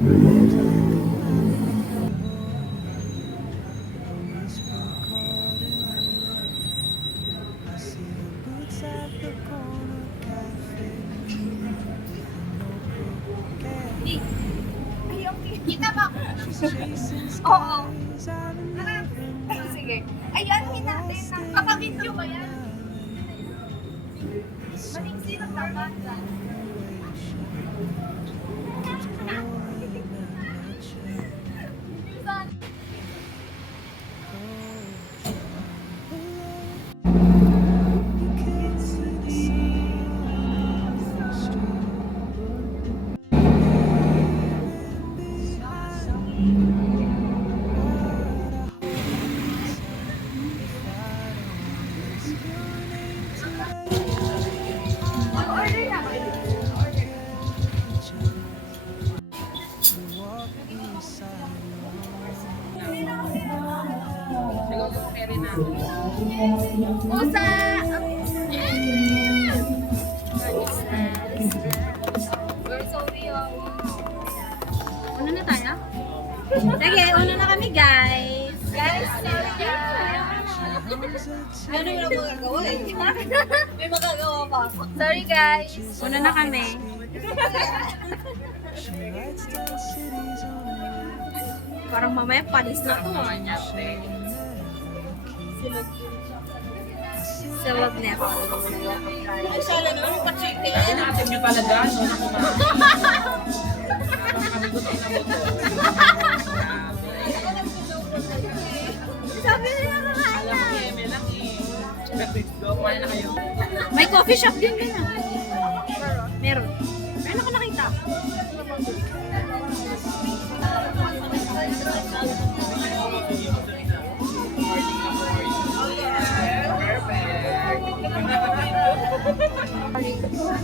Kita ba? Oo. Sige. Ayan, natin na. Kapag-video ba yan? Maningsi ng Tarbaza. Pusa! We're so real. Una na tayo? Sige, una na kami guys. Guys, sorry guys. Ano yung magagawa eh? May magagawa pa ako. Sorry guys. Una na kami. Parang mamaya palis na to. Sa wag na ako. Ay, sala naman yung pa-chicken. Natin nyo talaga, no? Sabi nila kakain na. Kumain na kayo. May coffee shop din din ah. Meron. Meron ako nakita.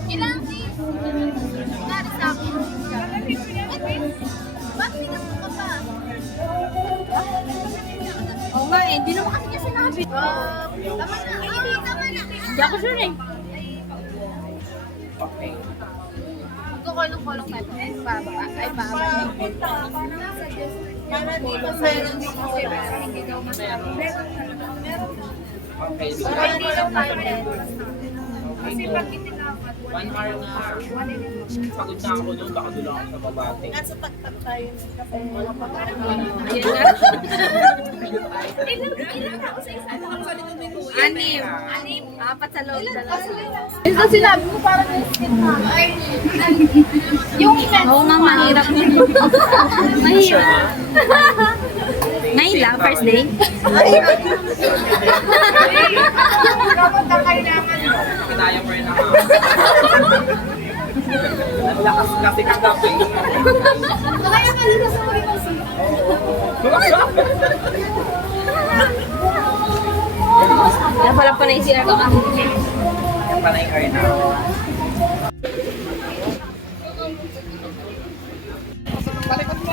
Ilang sis? Nari sa akin. Ba't pinasok ka pa? Oo nga eh, hindi naman kasi niya sinabi. Tama na. Ay, tama na. Hindi ako sure eh. Okay. Magkukulong-kulong tayo. Baba. Ay, baba. Para dito meron din ako. Hindi daw masabi. Meron. Okay. So, Hindi daw tayo. kasi pag itinawad, 1 hour na. Pagod na ako doon, baka doon ako sa babate. Nasa tagtag tayo kasi wala pa tayo. Ayan na. Ilan tao sa isa? Anim. Apat sa loob. Ito sinabi mo parang yung skin na. Yung event. Oo nga, mahirap yun. Mahirap. Ngayon lang, first day. Dapat na kailangan. Pinaya mo rin ako. Ang lakas kasi kagabi. Kaya ka nila sa mga kasi. Kaya pala pa na-isira ka kami. Yung panay ka rin ako.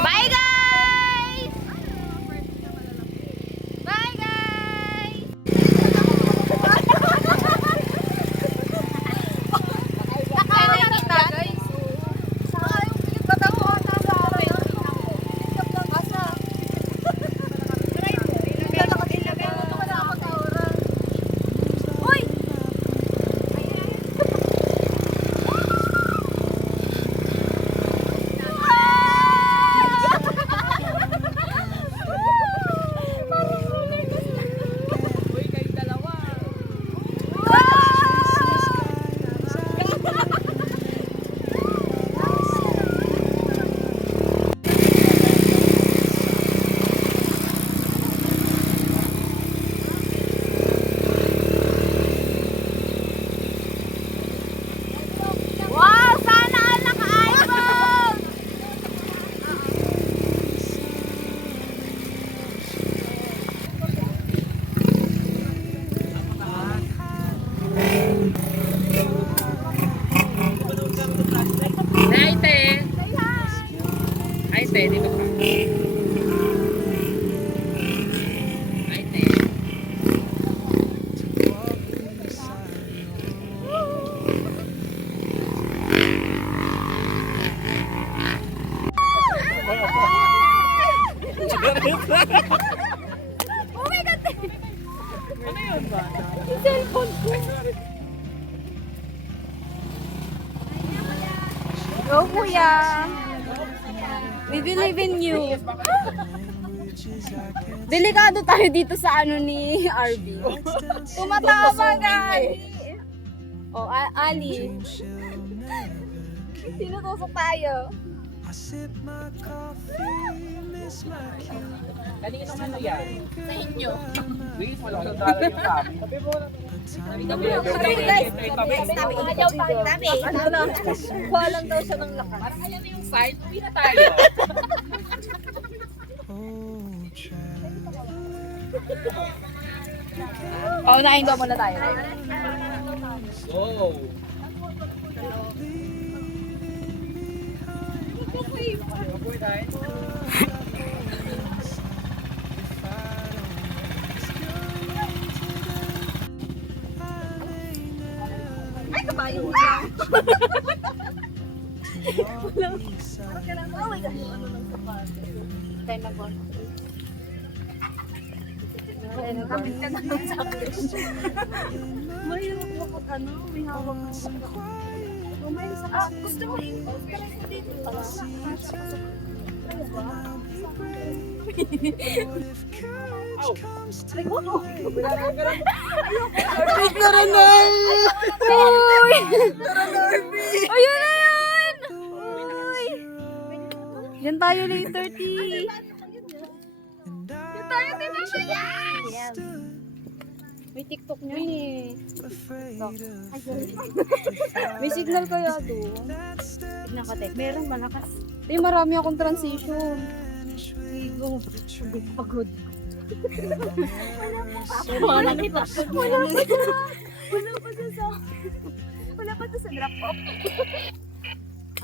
Bye guys! Bye guys! Wow! Sana all naka-iPhone! Hi, te. Hi, te. Dito ka. Hi, te. Oh my God! Ano yun ba? Yung cellphone ko. Go, kuya. We believe in you. Delikado tayo dito sa ano ni RB. Tumatama ka. Oh, Ali. Sinutusok tayo. Kanino ano yan? Sa inyo. Wait, wala ko talaga yung kami. Sabi mo na. Tabi, guys. Tabi, ayaw tayo. Tabi. Kuha lang daw siya ng lakas. Parang ayan na yung sign. Uwi na tayo. Oh, nain daw muna tayo. Go. Go tayo. Ay, kabayo. Oh my God. Tayo na ba? Kamit ka naman sa akin. Mahirap mo pag ano, may hawak ng gusto mo yung dito. Ano ba? Ay, ano? Ay, Coronel! Uy! Ayun na yan! Uy! Yan tayo later, T. Yan tayo, T. Yes. May TikTok niya eh. May signal kaya doon. Tignan ka, Tek. Meron, malakas. Eh, marami akong transition. Go. Pagod. Wala kita. Wala pa to sa drop off.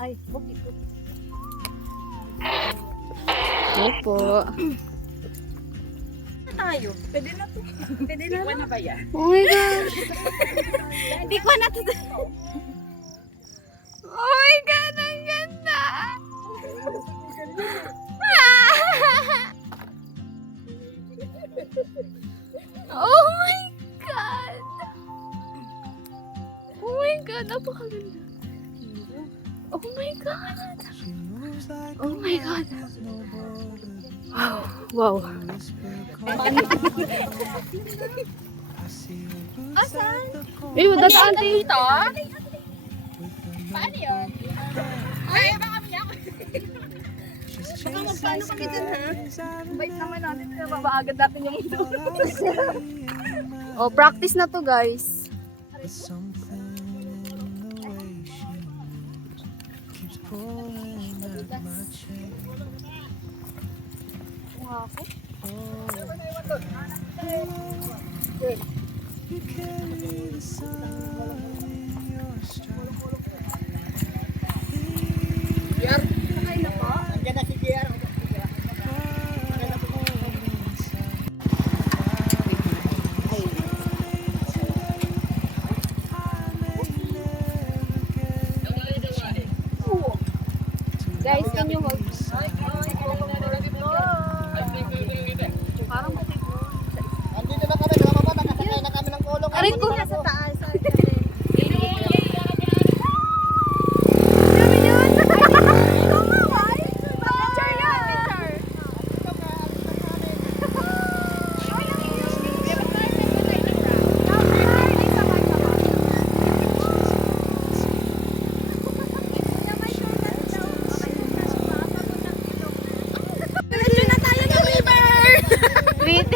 Ay, okay po. Opo. Tayo. Pwede na to. Pwede na. Iwan na ba yan? Oh my gosh. Hindi ko na to. Oh my God, ang ganda. Oh my God. Oh my God, napakaganda. Oh my God. Oh my God. Wow. Asan? Eh, dadaan dito. Paano yun? Ay, baka kami ako. Baka magpaano kami dyan, ha? Bait naman natin. Mabaagad natin yung ito. Oh, practice na to, guys. Ako? Yan. Nakain na po? Nandiyan na si JR. Guys, can you hold? Parang Andito na kami, sa baba, nakasakay na kami ng kulong. aray ko nasa taas. Wait.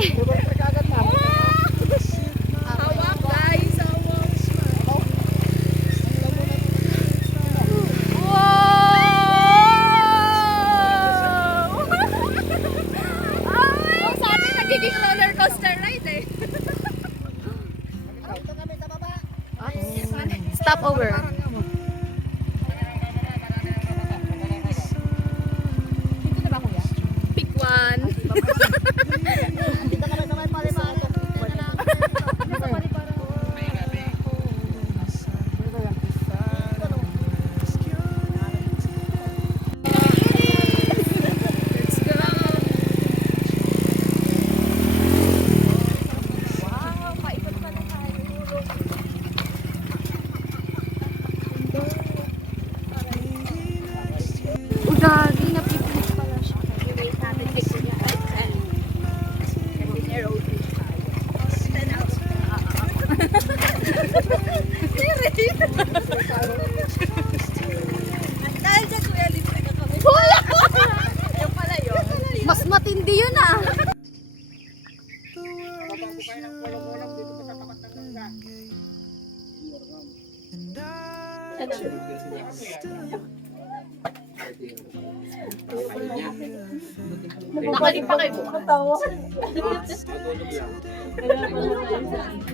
Hawak guys, hawak. Nakalim pa kayo bukas.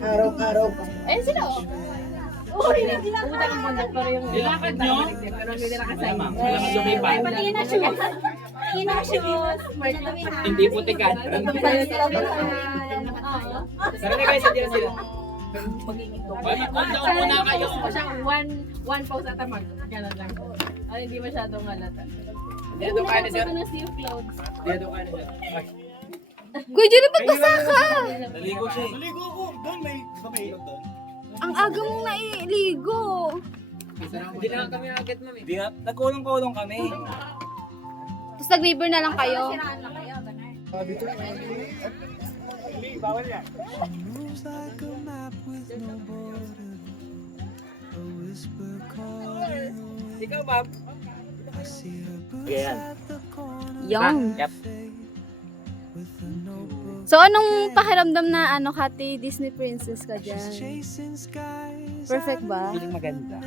Araw-araw pa. Ayun sila oh. Uy, utang mo na pero yung nilakad nyo. Pero hindi nila kasay. Patingin na shoes. Patingin na shoes. Hindi putikan. Tara na guys, hindi na sila. Countdown muna kayo. Siya one pause at a mag. Ganun lang. Ay, hindi masyadong halata. Dito kayo ni sir. Ito na see clouds. Dito kayo ni sir. Kuya Julie, magbasa ka! Naligo siya eh. Maligo ko. Doon may, di ba may ilog doon? Ang aga mong nailigo. Hindi na kami agad ma'am eh. Di nga, nagkulong-kulong kami. Tapos nag-river na lang kayo. Bawal yan. Ikaw Bob. Yan. Yung. Yep. So, anong pakiramdam na Kati, Disney princess ka dyan? Perfect ba? Feeling maganda.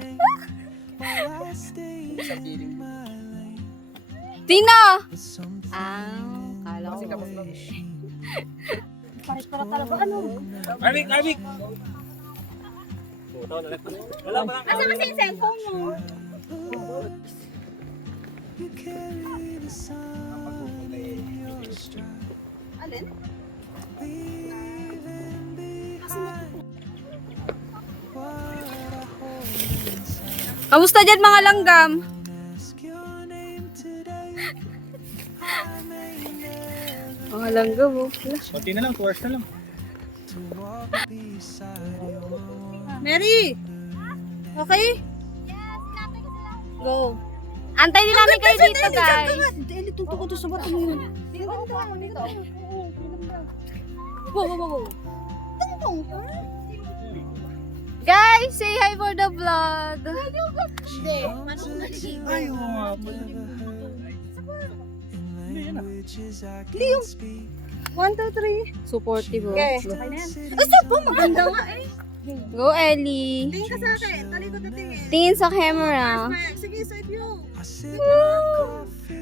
Sa feeling. Tina! Kala Kasi ko. kapag lang. Paris para talaga. Ano? Arvik! Arvik! Wala pa lang. Asa kasi yung cellphone mo? Alin? Kamusta dyan mga langgam? Mga langgam, oh. Kunti na lang, 2 hours na lang. Mary! Okay? Go. Antay din namin kayo dito, guys. Dili, tunto ko to sa bato mo yun. Wow. Guys, say hi for the vlog. Ay, oo nga pala. Leo. 1, 2, 3. Supportive, oh. Okay. Stop po, maganda nga eh. Go, Ellie. Tingin ka sa akin. Talikod na tingin. Tingin sa camera. Sige, side view.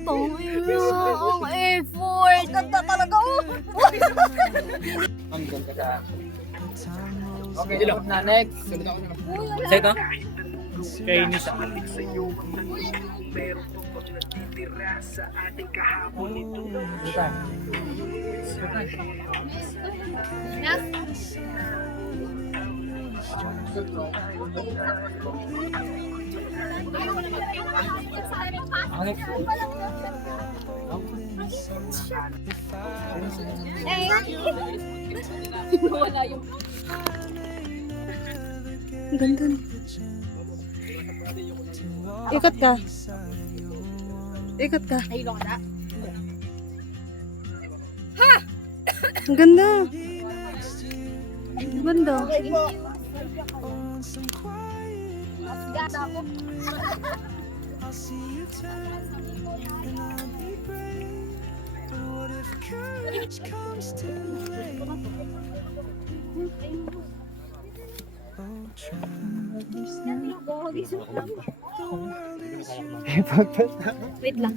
Ang effort. Ganda talaga, oh. Ang ganda ka. Okay, dilo. Na next. Sunod ako naman. Sa ito? Kay Nisa. Dito. Okay. Wala yung... Ganda. Ikot ka. Ikot ka. Ay, lang na. Ang ganda. Ang ganda. Gata ako. Wait lang.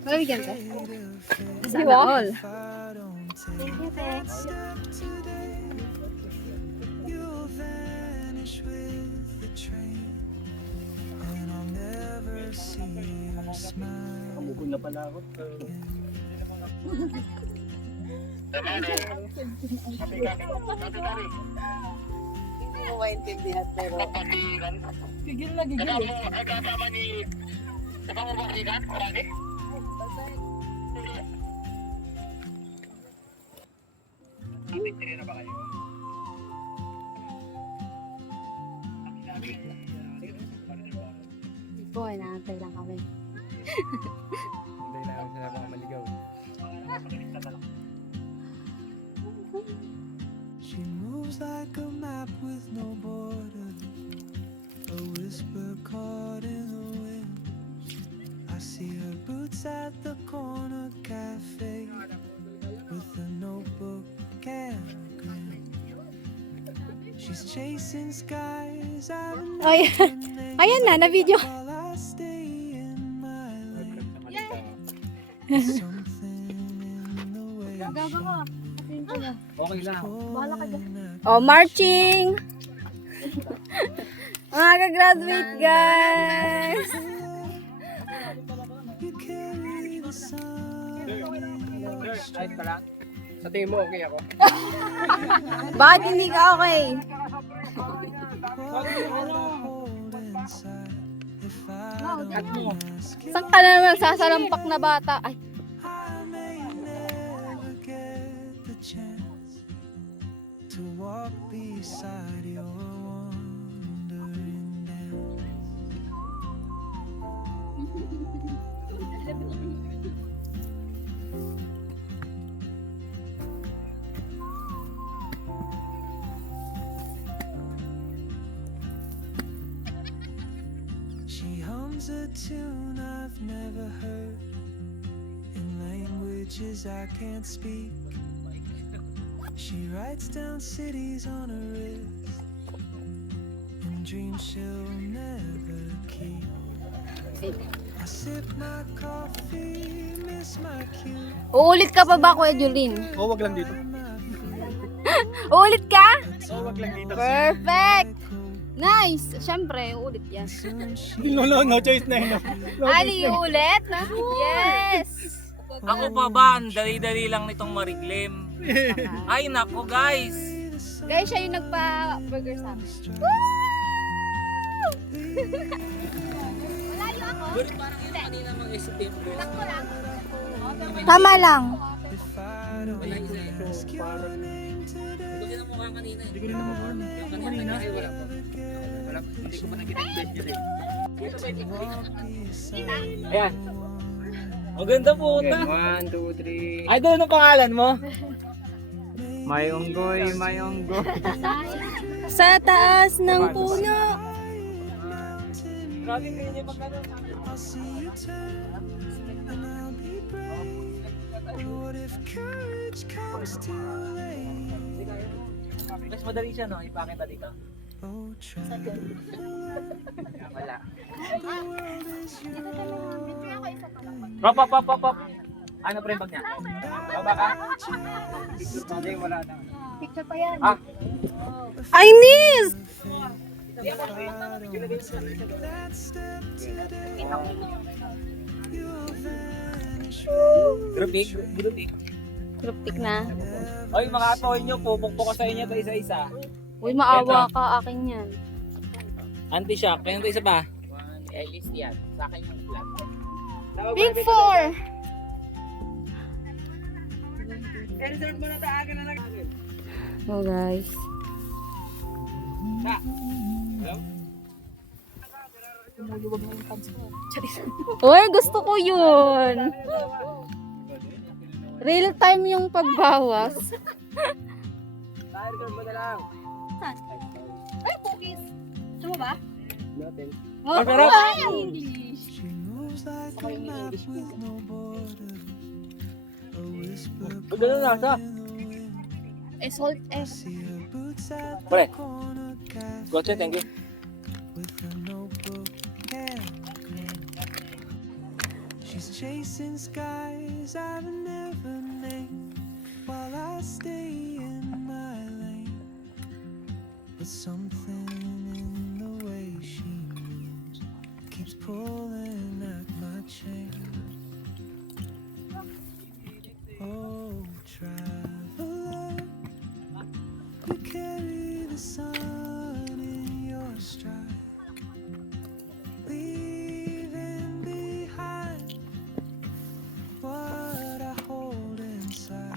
Mabigyan ka? Sana all. Thank you, Tex. Kamukul na pala ako. Hindi mo maintindihan pero... Gigil na gigil. Po, inaantay lang kami. Hindi na ako sila baka maligaw. She moves like a map with no border, a whisper caught in the wind. I see her boots at the corner cafe with a notebook and a grin. She's chasing skies I've Ay, ayan na, na-video. while I stay in my lane. Something in the way Okay lang. Oh, marching! Mga ka-graduate, guys! you carry the sun. Ayos ka lang. Sa tingin mo, okay ako? Bakit hindi ka okay? Hold inside if I don't ask you. Saan ka na naman nagsasalampak na bata? Ay, I may never get the chance to walk beside your wandering dance. She hums a tune I've never heard in languages I can't speak. She writes down cities on her wrist and dreams she'll never keep. I sip my coffee, miss my cue. uulit ka pa ba, Kuya Julin? Oh, wag lang dito. Uulit ka? Oh, wag lang dito. Perfect! Nice! Siyempre, uulit yan. No choice na yun. Ali, uulit? Yes! Ako pa ba? Ang dali-dali lang nitong mariglim. Ay nako guys. Guys, siya yung nagpa-burger sa amin. Malayo ako. Parang yung kanina mga STM ko. Takbo lang. Tama lang. Wala isa eh. Ito din ang mukha kanina eh. Hindi ko rin naman alam. Yung kanina ay wala pa. Wala pa. Hindi ko pa nag-invent yun eh. Ayan. Ang ganda po Okay, ta. 1, 2, 3. Ay doon ang pangalan mo? Mayonggoy, mayonggoy. Sa taas ng puno. Grabe kayo niya magkano. I'll see you turn and I'll be brave. What if courage comes too late? Mas madali siya no, ipakita dito. Oh, try. Wala. The world is your Pop. Ano pre bag niya? Baba ka? Hindi, wala na. Picture pa yan. Ah. I miss! that step today. You'll vanish. Grupik. Kruptik na. Oy mga atoy nyo, pupukpok ko sa inyo ito isa-isa. Uy, maawa ka, akin yan. Anti-shock. Kaya ito isa pa? At least yan. Sa akin yung flat. Big 4! Oh guys. Uy, gusto ko yun. Real time yung pagbawas. Ay, cookies. Gusto mo ba? Oh, Masarap. English. She moves like a map with no borders. A whisper Ganun na siya. Eh, salt eh. see her boots at Pre. the corner cafe Gotcha, thank you. with a notebook and a grin. She's chasing skies I've never named while I stay in my lane. But something in the way she moves keeps pulling at my chain. Oh, traveler, you carry the sun in your stride, leaving behind what I hold inside.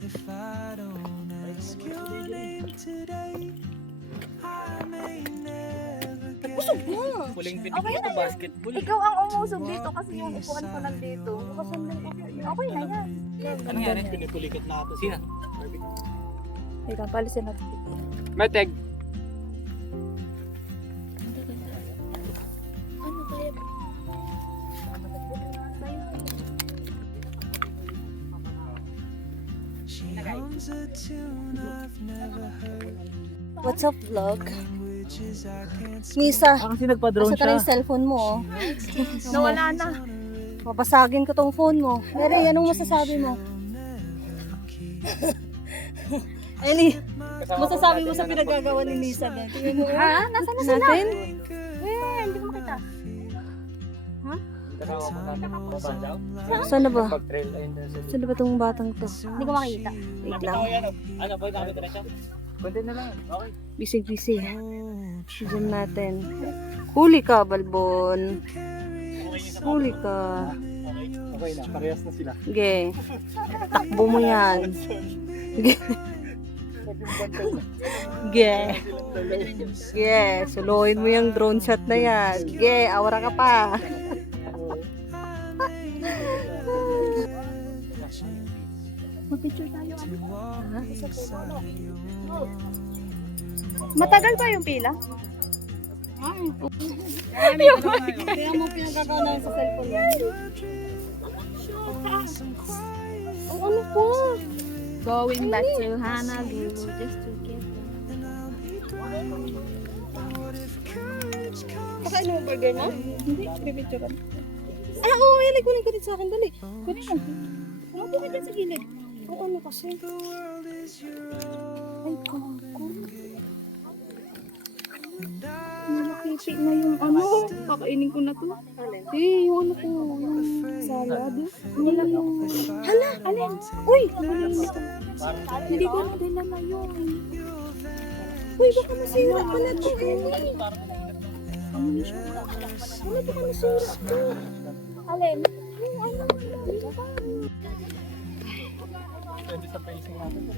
If I don't ask your name today, I may never get Huling pinig ito, basketball. Ikaw ang umusog dito kasi yung upuan ko nandito. Nakasundin ko. Okay na yan. Ano nangyari? Pinipulikat na ito. Sino? Ikaw, palisin natin. Meteg. Ano kaya? She hums a tune I've never heard What's up, vlog? Misa, Kasi nagpa-drone nasa ka na siya. yung cellphone mo, oh. Nawala na. Mapasagin ko tong phone mo. Mary, anong masasabi mo? Eli, masasabi mo sa pinagagawa ni Lisa na. Tingnan mo. Ha? Nasaan na sila? Natin? Hindi ko makita. Saan na ba? Pag-trail ayun na sa Saan na ba tong batang to? Hindi ko makita. Wait lang. Ano, boy, kami diretso? Kunti na lang. Okay. Busy. Zoom natin. Huli ka, Balbon. Huli ka. Okay na, parehas na sila. Sige. Takbo mo yan. Sige. Sige. Sige. Suluhin mo yung drone shot na yan. Sige. Awara ka pa. Mag-picture tayo. Matagal pa yung pila? Kaya mo pinagagawa sa cellphone mo. Ang ano po? Going back to Honolulu just to get Pakain mo burger mo? Hindi, bibidyo ka. Oo, yan. Kunin ko din sa akin. Dali. Kunin mo. Umupo ka dyan sa gilid. Oo, ano kasi? Ay, kako. Nakiti na yung ano. Kakainin ko na to. Eh, yung ano ko. Yung salad. Wala yung... Hala! Alin? Uy! Hindi ko na din na yun. Uy, baka masira pala to eh. Ano baka masira to? Alin? Yung ano. Pwede sa pacing natin.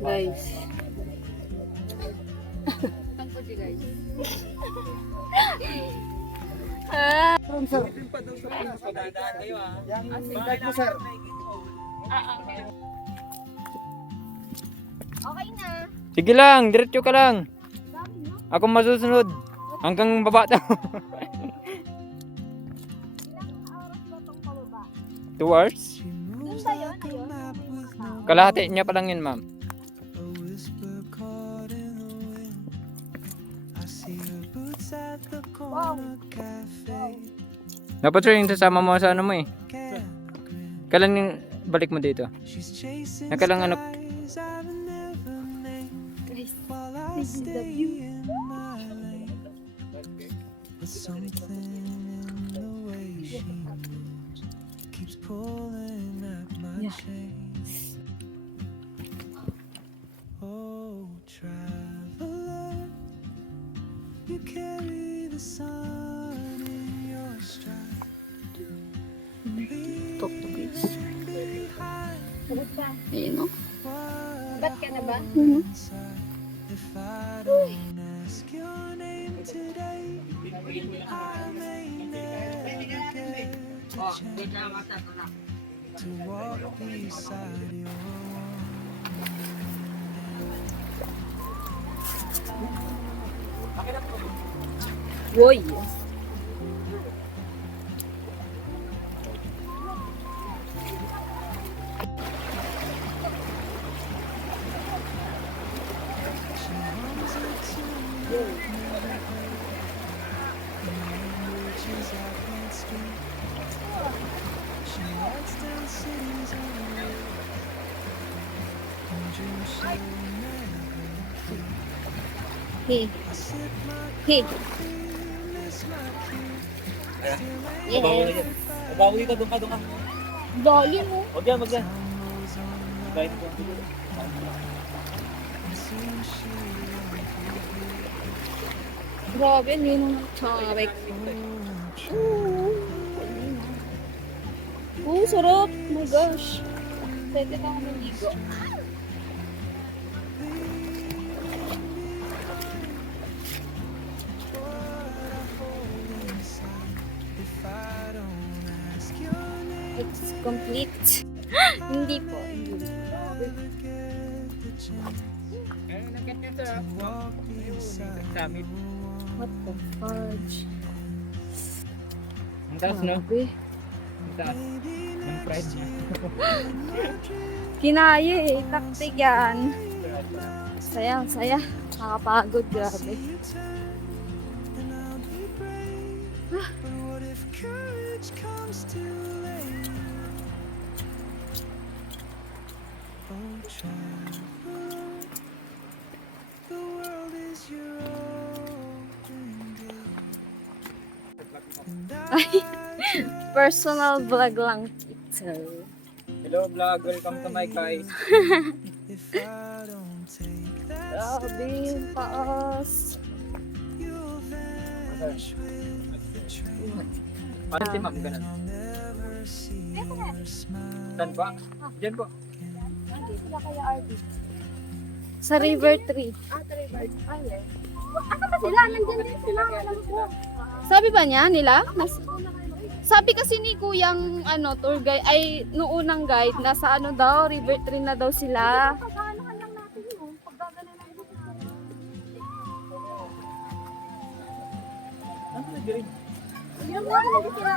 Guys. Bakit mo, sir? Okay na. Sige lang, diretso ka lang. Ako masusunod. Hanggang baba daw. 2 hours? Doon ba yun? Ayun. Kalahati niya pa lang yun, ma'am. A whisper caught in the wind. I see her boots at the corner cafe. Dapat sir yung sasama mo sa ano mo eh. Can't Kailan yung balik mo dito? She's chasing Nakalang ano? skies I've never named. While I stay in my lane. But something in the way she moves keeps pulling at my chains. Oh, traveler, you carry the sun in your stride. Talk to guys. Ayun o. Ba't ka na ba? If I don't ask your name today, I may never get to chance to walk beside your Woy! languages I can't speak. She writes down cities on the wall and dreams she'll never keep. Hey. I sip my Hey. coffee, miss my cue. Yes. Bawi ka, doon ka. Dali mo. Huwag yan, huwag yan. Kahit ito. Grabe, hindi mo nagtsarek. Oh, sarap. Oh my gosh. Pwede ka maligo. It's complete. Hindi po. What the fudge? Ang taas, no? Grabe. Taas. Ang pride niya. Kinaya eh. Taktik yan. Saya, saya. Nakapagod, grabe. What if courage comes too late? Oh, traveler, the world is your open gate. And Personal vlog lang ito. Hello vlog, welcome to my guys. if I don't take that Grabe, paos. you'll vanish with the train. Parang si ma'am ganun. I'll never see your smile. Saan po? Diyan po. Sila kaya RD. Sa River 3. Asa ba sila? Nandyan din sila. Alam ko. Sabi ba niya nila? Sabi kasi ni Kuyang tour guide, ay noong guide, nasa daw, River 3 na daw sila. Pagkanahan lang natin yun. Pagdagalan natin. Ano na din? Yun mo, nandyan sila.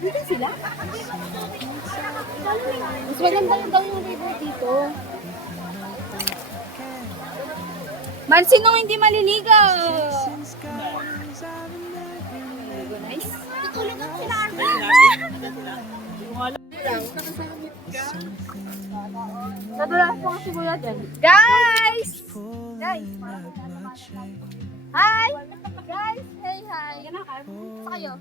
Nandyan sila? Mas maganda daw yung river dito. Man, sinong hindi maliligaw? Nice. Tutulungan sila RD. Nadulas po kasi kuya dyan. Guys! Guys! Hi! Guys! Hey, hi! Sa kayo?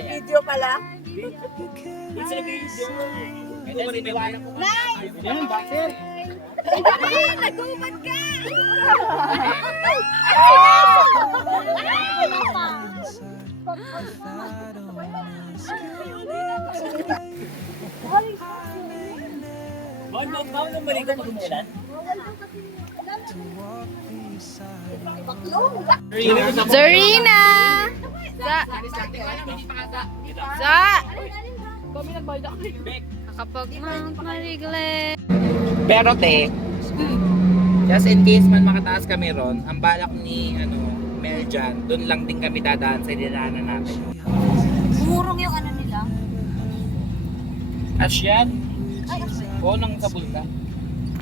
Video pala. It's a video. Ito mo rin iwanan ko. Nice! Yan, bakit? Ay, nagubad ka! Bawal ng balik ko pag umulan. Zarina! Za! Kapag Mount Marigle. Pero te, just in case man makataas kami ron, ang balak ni Mel dyan, doon lang din kami dadaan sa dinaanan namin. Umurong yung nila. Asyan? Oo, nang sa bulka.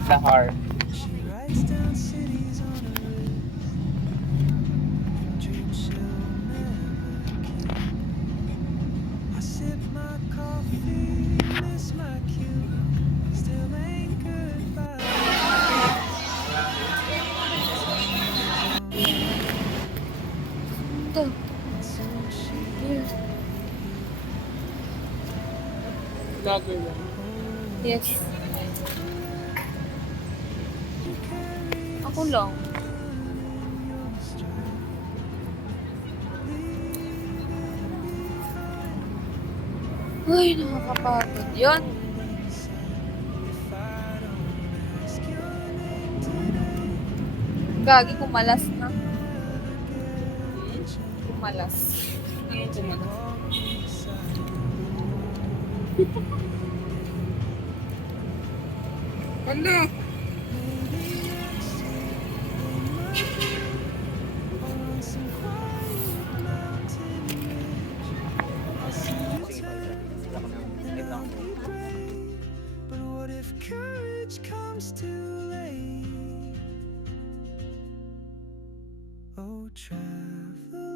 Lahar. She writes down cities on a list. Dreams she'll never keep. I sip my coffee, miss my cue. Still ain't goodbye. Ito. Yes. Ako lang. Uy, nakakapagod yun. Gagi, kumalas na. Kumalas. Ngayon kumalas. Ano? But what if courage comes too late? Oh, traveler.